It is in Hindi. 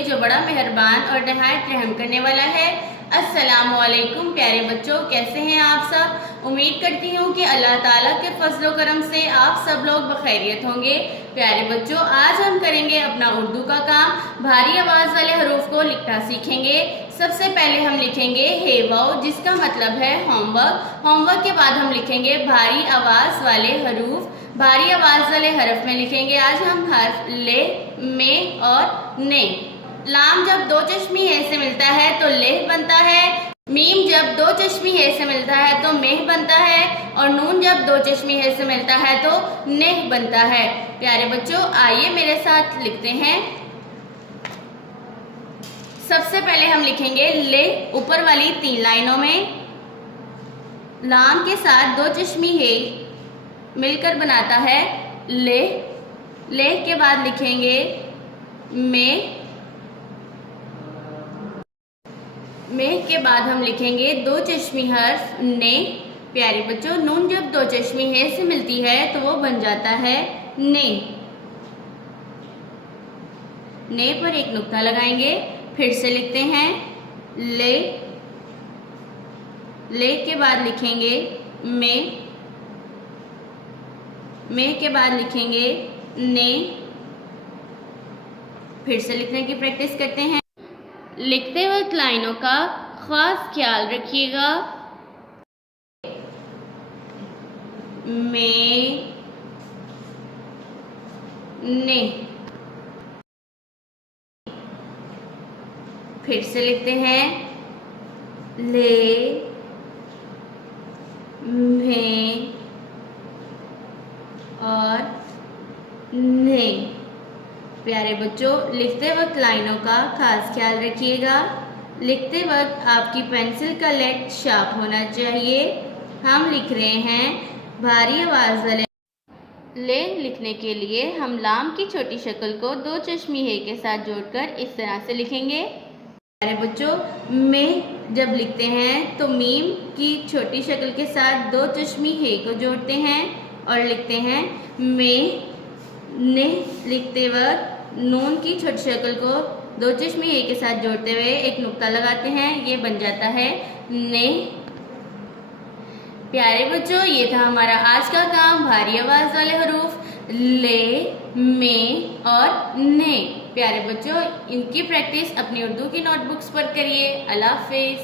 कोई जो बड़ा मेहरबान और नहायत रहम करने वाला है। अस्सलामु अलैकुम प्यारे बच्चों, कैसे हैं आप सब। उम्मीद करती हूँ कि अल्लाह ताला के फजलो करम से आप सब लोग बखैरियत होंगे। प्यारे बच्चों, आज हम करेंगे अपना उर्दू का काम। भारी आवाज़ वाले हरूफ को लिखना सीखेंगे। सबसे पहले हम लिखेंगे हे वाओ, जिसका मतलब है होमवर्क। होमवर्क के बाद हम लिखेंगे भारी आवाज़ वाले हरूफ। भारी आवाज़ वाले हरफ में लिखेंगे आज हम हर्फ ले, में और ने। लाम जब दो चश्मी है से मिलता है तो लेह बनता है। मीम जब दो चश्मी है से मिलता है तो मेह बनता है। और नून जब दो चश्मी है से मिलता है तो नेह बनता है। प्यारे बच्चों, आइए मेरे साथ लिखते हैं। सबसे पहले हम लिखेंगे ले, ऊपर वाली 3 लाइनों में लाम के साथ दो चश्मी है मिलकर बनाता है ले। ले के बाद लिखेंगे में के बाद हम लिखेंगे दो चश्मी हर्फ ने। प्यारे बच्चों, नून जब दो चश्मी है से मिलती है तो वो बन जाता है ने। ने पर एक नुक्ता लगाएंगे। फिर से लिखते हैं ले के बाद लिखेंगे में के बाद लिखेंगे ने। फिर से लिखने की प्रैक्टिस करते हैं। लिखते वक्त लाइनों का खास ख्याल रखिएगा। में ने। फिर से लिखते हैं ले में और ने। प्यारे बच्चों, लिखते वक्त लाइनों का खास ख्याल रखिएगा। लिखते वक्त आपकी पेंसिल का लेड शार्प होना चाहिए। हम लिख रहे हैं भारी आवाज़ वाले ले। लिखने के लिए हम लाम की छोटी शक्ल को दो चश्मी है के साथ जोड़कर इस तरह से लिखेंगे। प्यारे बच्चों, में जब लिखते हैं तो मीम की छोटी शक्ल के साथ दो चश्मी है को जोड़ते हैं और लिखते हैं में। ने लिखते वक्त नून की छोटी शक्ल को दो चश्मी ए के साथ जोड़ते हुए एक नुक्ता लगाते हैं, ये बन जाता है ने। प्यारे बच्चों, ये था हमारा आज का काम। भारी आवाज़ वाले हरूफ ले, में और ने। प्यारे बच्चों, इनकी प्रैक्टिस अपनी उर्दू की नोटबुक्स पर करिए। अल्लाह हाफिज़।